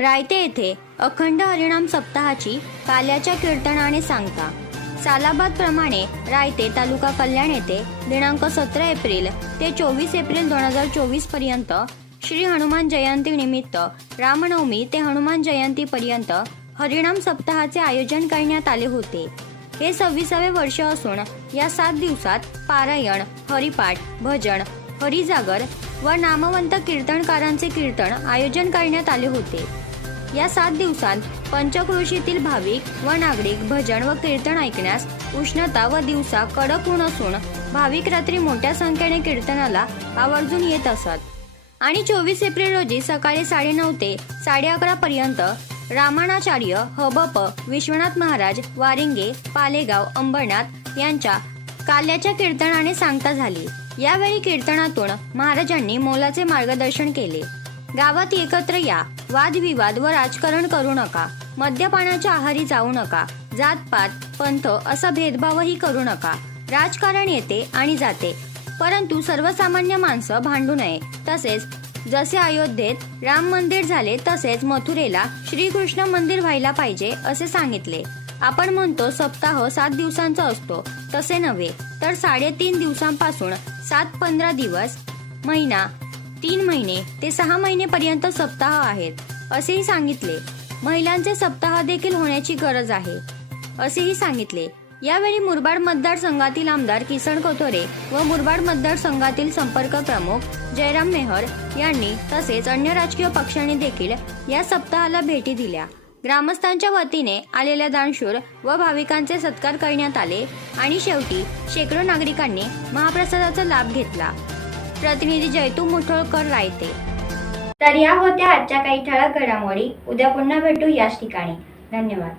रायते येथे अखंड हरिणाम सप्ताहाची काल्याच्या कीर्तनाने सांगता. सालाबाद प्रमाणे रायते तालुका कल्याण येथे दिनांक सतरा एप्रिल ते चोवीस एप्रिल दोन हजार चोवीसपर्यंत श्री हनुमान जयंती निमित्त रामनवमी ते हनुमान जयंती पर्यंत हरिणाम सप्ताहाचे आयोजन करण्यात आले होते. हे सव्वीसावे वर्ष असून या सात दिवसात पारायण हरिपाठ भजन हरिजागर व नामवंत कीर्तनकारांचे कीर्तन आयोजन करण्यात आले होते. या सात दिवसांत पंचक्रोशीतील भाविक व नागरिक भजन व कीर्तन ऐकण्यास उष्णता व दिवसा कडक ऊन असून भाविक रात्री मोठ्या संख्येने कीर्तनाला आवर्जून येत असत. आणि चोवीस एप्रिल रोजी सकाळी साडेनऊ ते साडे अकरा पर्यंत रामाणाचार्य हबप विश्वनाथ महाराज वारिंगे पालेगाव अंबरनाथ यांच्या काल्याच्या कीर्तनाने सांगता झाली. यावेळी कीर्तनातून महाराजांनी मोलाचे मार्गदर्शन केले. गावात एकत्र या. वादविवाद व राजकारण करू नका. मद्यपानाच्या आहारी जाऊ नका. जातपात पंथ असा भेदभावही करू नका. राजकारण येते आणि जाते. परंतु सर्वसामान्य माणसं भांडू नये. तसेच जसे अयोध्येत राम मंदिर झाले तसेच मथुरेला श्रीकृष्ण मंदिर व्हायला पाहिजे असे सांगितले. आपण म्हणतो सप्ताह सात दिवसांचा असतो. तसे नव्हे. तर साडेतीन दिवसांपासून सात पंधरा दिवस महिना तीन महिने ते सहा महिनेपर्यंत सप्ताह आहेत असेही सांगितले. महिलांचे सप्ताह देखील होण्याची गरज आहे. असेही सांगितले. यावेळी मुरबाड मतदारसंघातील आमदार किसन कोथोरे व मुरबाड मतदारसंघातील संपर्क प्रमुख जयराम मेहर यांनी तसेच अन्य राजकीय पक्षांनी देखील या सप्ताहाला भेटी दिल्या. ग्रामस्थांच्या वतीने आलेल्या दानशूर व भाविकांचे सत्कार करण्यात आले आणि शेवटी शेकडो नागरिकांनी महाप्रसादाचा लाभ घेतला. प्रतिनिधी जयतू मुठोळकर रायते. तर या होत्या आजच्या काही ठळक घडामोडी. उद्या पुन्हा भेटू याच ठिकाणी. धन्यवाद.